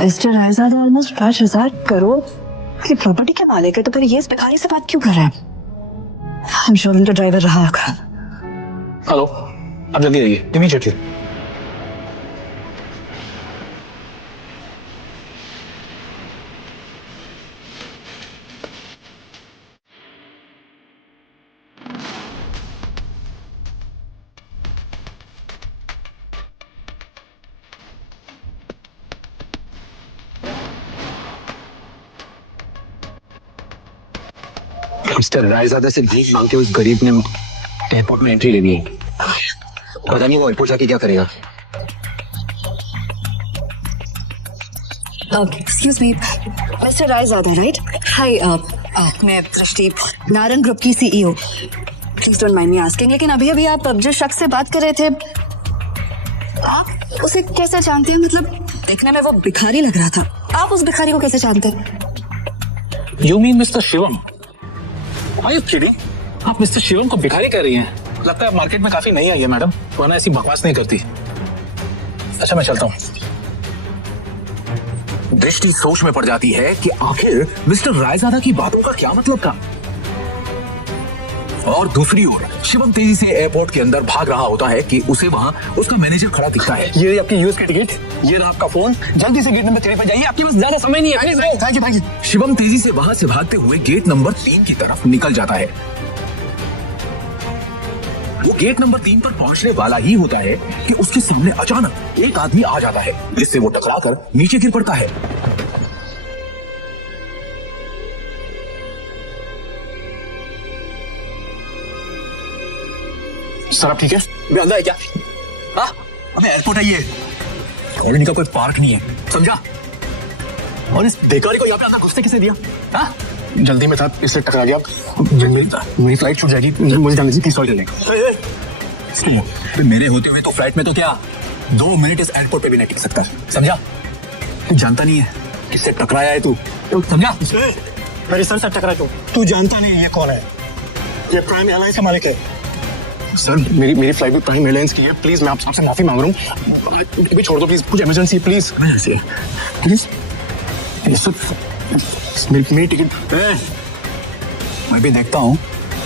Mister Raizada almost 5,000 crore की property के मालिक है, तो फिर ये इस भिखारी से बात क्यों कर रहे हैं? I'm sure उनका ड्राइवर रहा होगा। हेलो, आप जल्दी आइए इमीडिएटली। मिस्टर रायजादा से भीख मांगते उस गरीब ने एयरपोर्ट में एंट्री ले ली है। पता नहीं वो एयरपोर्ट जाके क्या करेगा। Excuse me, mister Raizada right? Hi, मैं दृष्टि, नारंग ग्रुप की CEO. Please don't mind me asking, लेकिन अभी अभी आप जिस शख्स से बात कर रहे थे, आप उसे कैसे जानते हैं? मतलब देखने में वो भिखारी लग रहा था, आप उस भिखारी को कैसे जानते हैं? You mean mister Shivam? Are you kidding? आप मिस्टर शिवम को भिखारी कह रही हैं? लगता है मार्केट में काफी नई आई है मैडम, वरना ऐसी बकवास नहीं करती। अच्छा मैं चलता हूँ। दृष्टि सोच में पड़ जाती है कि आखिर मिस्टर रायजादा की बातों का क्या मतलब था। और दूसरी ओर शिवम तेजी से एयरपोर्ट के अंदर भाग रहा होता है कि उसे वहां उसका मैनेजर खड़ा दिखता है। ये आपकी यूएस की टिकट, ये रहा आपका फोन, जल्दी से गेट नंबर 3 पे जाइए, आपके पास ज्यादा समय नहीं है। Thank you. शिवम तेजी से वहां से भागते हुए गेट नंबर 3 की तरफ निकल जाता है। वो गेट नंबर 3 पर पहुंचने वाला ही होता है कि उसके सामने अचानक एक आदमी आ जाता है, जिससे वो टकराकर नीचे गिर पड़ता है। सर आप ठीक है? मैं अंदर है क्या? हाँ, अबे एयरपोर्ट है ये, कॉलोनी का कोई पार्क नहीं है, समझा? और इस बेकारी को यहाँ पे अंदर घुसने किसे दिया? हाँ? जल्दी में था, इससे टकरा गया, मेरी फ्लाइट छूट जाएगी, मुझे जाने दीजिए, प्लीज सॉरी लेंगे। मेरे होते हुए तो फ्लाइट में तो क्या 2 मिनट इस एयरपोर्ट पे भी नहीं टिक सकता, समझा? तू जानता नहीं है किससे टकराया है तू, समझा? मेरे सर से टकरा तू जानता नहीं ये कौन है? ये प्राइम एयरलाइंस का मालिक है। सर मेरी फ्लाइट भी प्राइम एयरलाइंस की है, प्लीज मैं आपसे माफी मांग रहा हूँ, अभी छोड़ दो प्लीज, कुछ इमरजेंसी है प्लीज। ऐसी है प्लीज मेरी टिकट मैं भी देखता हूँ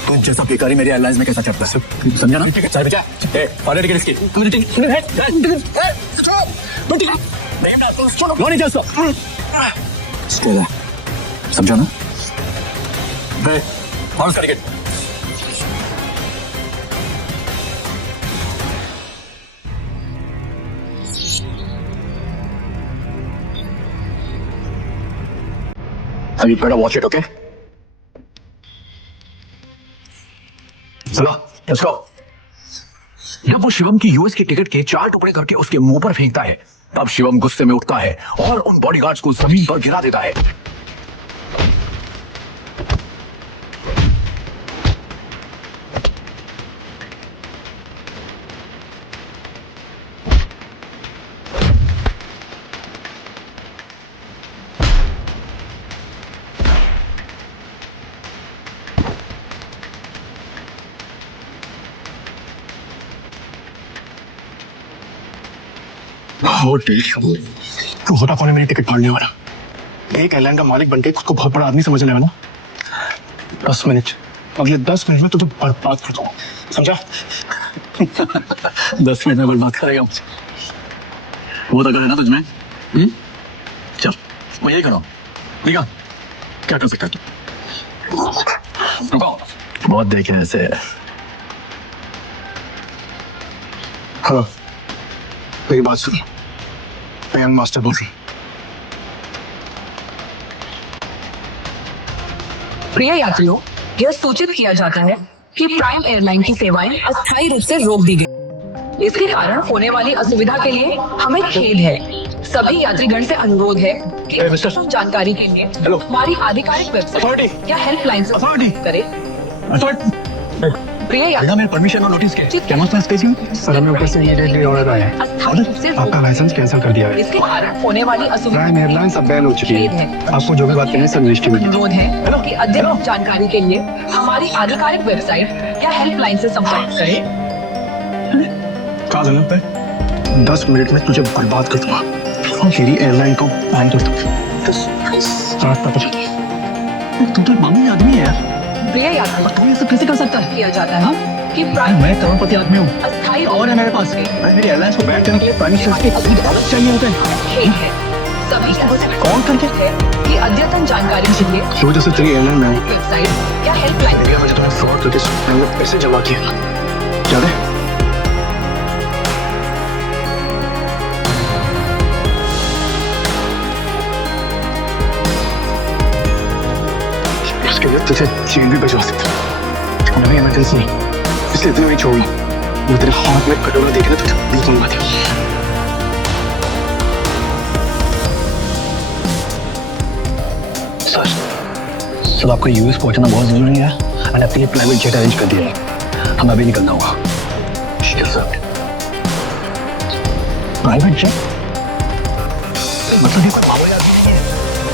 तो जैसा भिखारी मेरी एयरलाइंस में कैसा चढ़ता है, समझा ना? टिकट सर क्या टिकट इसकी समझा ना? और उसका ticket You better watch it, okay? चलो, let's go. जब वो शिवम की यूएस की टिकट के 4 टुकड़े करके उसके मुंह पर फेंकता है, तब शिवम गुस्से में उठता है और उन बॉडीगार्ड्स को जमीन पर गिरा देता है। तू होता कौन है मेरी टिकट फाड़ने वाला? एक एयरलाइन का मालिक बनके खुद को बहुत बड़ा आदमी समझने वाला। 10 मिनट, अगले 10 मिनट में तुझे बर्बाद कर दूंगा, समझा? 10 मिनट में बर्बाद करेगा मुझे, वो तो करे ना तुझमें। चल मैं यही कर रहा हूँ, ठीक है? क्या कर सकता है? रुको, बहुत देखे ऐसे। हाँ, मेरी बात सुन, मैं यंग मास्टर बोल रही। प्रिय यात्रियों, यह सूचित किया जाता है कि प्राइम एयरलाइन की सेवाएं अस्थायी रूप से रोक दी गई। इसके कारण होने वाली असुविधा के लिए हमें खेद है। सभी यात्रीगण से अनुरोध है कि जानकारी के लिए हमारी आधिकारिक वेबसाइट या हेल्पलाइन से संपर्क करें। प्रिय यात्रियों, मेरे परमिशन और नोटिस के क्या मतलब सर, हमें ऊपर से इमीडिएटली ऑर्डर आया है, आपका लाइसेंस कैंसिल कर दिया है। इसके कारण होने वाली असुविधा प्राइम एयरलाइंस अब बैन हो चुकी है। आपको जो भी बात करनी है सर दृष्टि में अनुरोध है कि अधिक जानकारी के लिए हमारी आधिकारिक वेबसाइट या हेल्पलाइन से संपर्क करें। कहा था ना, 10 मिनट में तुझे बर्बाद कर दूंगा। और तेरी एयरलाइन को बैन कर दो। स्टार्ट पता चल। तू तो मामूली आदमी है यार। भैया यात्रियों तू ये सब कैसे कर सकता है? किया जाता है कि प्राइम मैं करोड़पति आदमी हूँ अस्थायी और है मेरे पास मेरी एयरलाइंस को बैन करने के लिए प्राइम मिनिस्टर की इजाजत चाहिए होता है। खेल है। सभी कौन करके? कि अद्यतन जानकारी के लिए जो जैसे तेरी एयरलाइन में वेबसाइट या हेल्पलाइन इंडिया में जो तुम्हें फ्रॉड करके पैसे जमा किए याद है? उसके लिए तुझे जेल भी भिजवा सकता हूँ। अभी इमरजेंसी नहीं, इसलिए तुम्हें नहीं छोड़ना। वो तेरे हाथ में कटोरा देखना तुझे बीच मंगा दिया। सर आपको यूएस पहुंचना बहुत जरूरी है। मैंने अपने लिए प्राइवेट जेट अरेंज कर दिया है। हम अभी निकलना होगा। प्राइवेट जेट मतलब ये कोई मामूली आदमी नहीं है।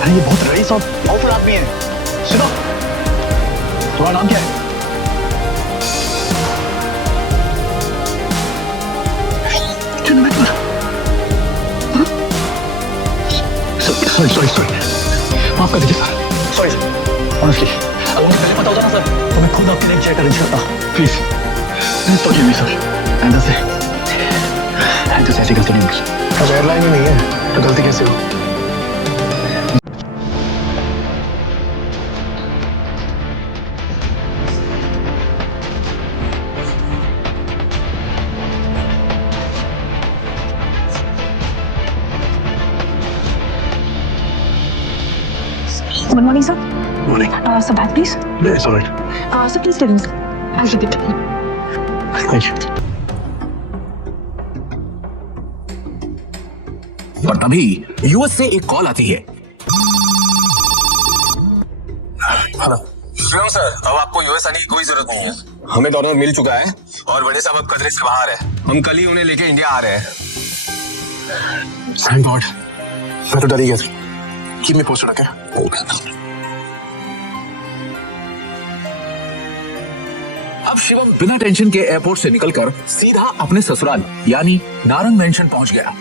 अरे ये बहुत रईस और पावरफुल आदमी है। सुनो, तुम्हारा नाम क्या है? सॉरी माफ कर दीजिए सर। सॉरी सर, ऑनेस्टली अगर मुझे पहले पता होता ना सर तो मैं खुद आपके लिए जेट अरेंज करता। Please forgive me sir. And ऐसी गलती नहीं होगी। अब एयरलाइन ही नहीं है तो गलती कैसे हो? Good morning, sir. Morning. Sir, bag, please. Yeah, it's all right. Sir, please tell me. I'll keep it. Thank you. पर तभी यूएस से एक कॉल आती है। हेलो शिवम सर, अब आपको यूएस आने की कोई जरूरत नहीं है। हमें डॉलर मिल चुका है और बड़े साहब अब खतरे से बाहर है। हम कल ही उन्हें लेके इंडिया आ रहे हैं। Thank God. मैं तो डर ही गया था। Keep me posted, okay? अब शिवम बिना टेंशन के एयरपोर्ट से निकलकर सीधा अपने ससुराल यानी नारंग मेंशन पहुंच गया।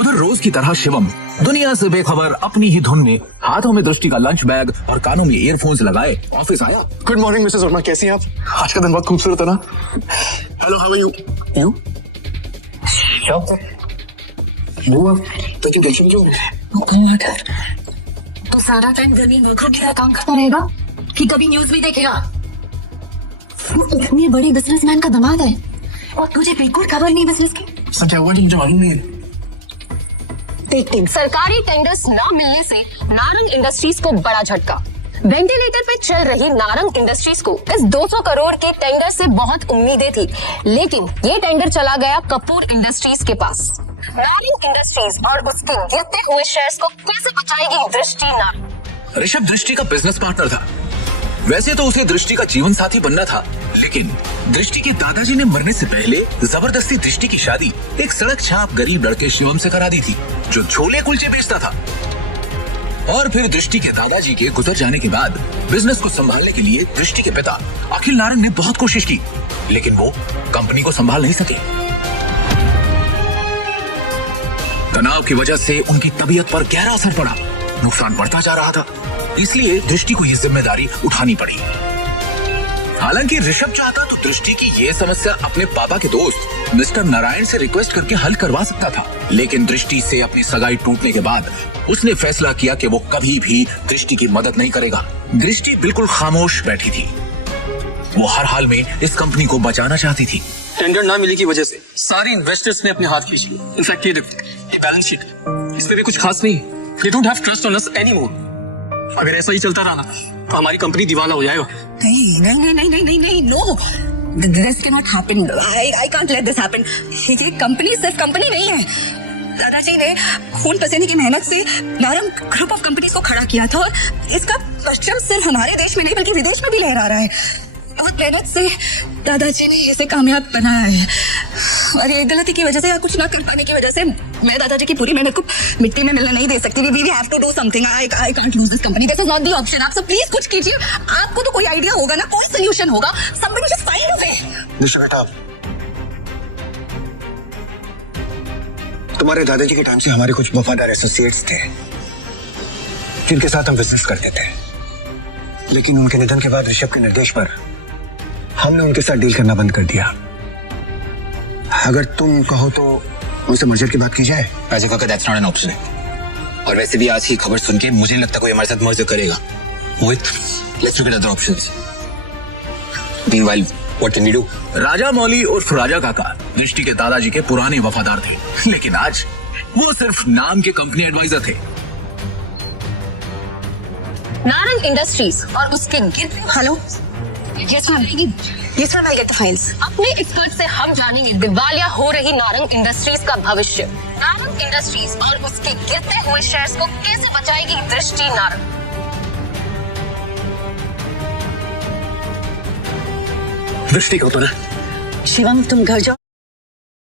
उधर रोज की तरह शिवम दुनिया से बेखबर अपनी ही धुन में हाथों में दृष्टि का लंच बैग और कानों में ईयरफोन्स लगाए ऑफिस आया। गुड मॉर्निंग मिसेस वर्मा, कैसी हैं आप? आज का दिन बहुत खूबसूरत है ना? Hello, how are you? You? तो क्यों टेंशन क्यों? तो सारा टाइम जमीन वर्कआउट का काम करता रहेगा कि कभी न्यूज भी देखेगा? इतने बड़े बिजनेसमैन का दामाद है और तुझे बिल्कुल खबर नहीं बिजनेस की। सर क्या हुआ? मुझे मालूम नहीं है। सरकारी टेंडर्स ना मिलने से नारंग इंडस्ट्रीज को बड़ा झटका। वेंटिलेटर पे चल रही नारंग इंडस्ट्रीज को इस 200 करोड़ के टेंडर से बहुत उम्मीदें थी, लेकिन ये टेंडर चला गया कपूर इंडस्ट्रीज के पास। नारंग इंडस्ट्रीज और उसके गिरते हुए शेयर्स को कैसे बचाएगी दृष्टि नारंग? ऋषभ दृष्टि का बिजनेस पार्टनर था। वैसे तो उसे दृष्टि का जीवन साथी बनना था, लेकिन दृष्टि के दादाजी ने मरने से पहले जबरदस्ती दृष्टि की शादी एक सड़क छाप गरीब लड़के शिवम से करा दी थी, जो छोले कुलचे बेचता था। और फिर दृष्टि के दादाजी के गुजर जाने के बाद बिजनेस को संभालने के लिए दृष्टि के पिता अखिल नारंग ने बहुत कोशिश की, लेकिन वो कंपनी को संभाल नहीं सके। तनाव की वजह से उनकी तबीयत पर गहरा असर पड़ा, नुकसान बढ़ता जा रहा था, इसलिए दृष्टि को ये जिम्मेदारी उठानी पड़ी। हालांकि ऋषभ चाहता तो दृष्टि की ये समस्या अपने पापा के दोस्त मिस्टर नारायण से रिक्वेस्ट करके हल करवा सकता था, लेकिन दृष्टि से अपनी सगाई टूटने के बाद उसने फैसला किया कि वो कभी भी दृष्टि की मदद नहीं करेगा। दृष्टि बिल्कुल खामोश बैठी थी। वो हर हाल में इस कंपनी को बचाना चाहती थी। टेंडर ना मिलने की वजह से सारे इन्वेस्टर्स ने अपने हाथ खींच लिए। इनफैक्ट ये देखो, ये बैलेंस शीट, इसमें भी कुछ खास नहीं। They don't have trust on us anymore. अगर ऐसा ही चलता रहा ना तो हमारी कंपनी दिवाला हो जाएगा। नहीं नहीं नहीं नहीं नहीं नहीं, no. This cannot happen. I can't let this happen. ये कंपनी सिर्फ कंपनी नहीं है। दादाजी ने खून पसीने की मेहनत से नारंग ग्रुप ऑफ कंपनीज को खड़ा किया था और इसका परचम सिर्फ हमारे देश में नहीं बल्कि विदेश में भी लहरा रहा है। बहुत मेहनत से दादाजी ने इसे कामयाब बनाया है और ये गलती की वजह से या कुछ ना कर पाने की वजह से मैं दादाजी की पूरी मेहनत को मिट्टी में मिलने नहीं दे सकती। We have to do something. I can't lose this company. This is not the option. आप सब प्लीज कुछ कीजिए। आपको तो कोई आइडिया होगा ना, कोई सोल्यूशन होगा। Somebody just find a way. निशा बेटा, तुम्हारे दादाजी के टाइम से हमारे कुछ वफादार एसोसिएट्स थे जिनके साथ हम बिजनेस करते थे, लेकिन उनके निधन के बाद ऋषभ के निर्देश पर हमने उनके साथ डील करना बंद कर दिया। अगर तुम कहो तो उनसे मर्जर की बात की जाए। राजीव काका, दैट्स नॉट एन ऑप्शन। और वैसे भी आज की खबर सुन के मुझे नहीं लगता कोई हमारे साथ मर्जर करेगा। Mohit, let's look at other options. Meanwhile, what can we do? Raja Mouli उर्फ राजा काका दृष्टि के दादाजी के पुराने वफादार थे, लेकिन आज वो सिर्फ नाम के कंपनी एडवाइजर थे। नारंग इंडस्ट्रीज और उसके गिर्द। Hello, yes ma'am, yes ma'am, I get the files. अपने एक्सपर्ट से हम जानेंगे दिवालिया हो रही नारंग इंडस्ट्रीज का भविष्य। नारंग इंडस्ट्रीज और उसके गिरते हुए शेयर्स को कैसे बचाएगी दृष्टि नारंग। दृष्टि को तो ना शिवम, तुम घर जाओ।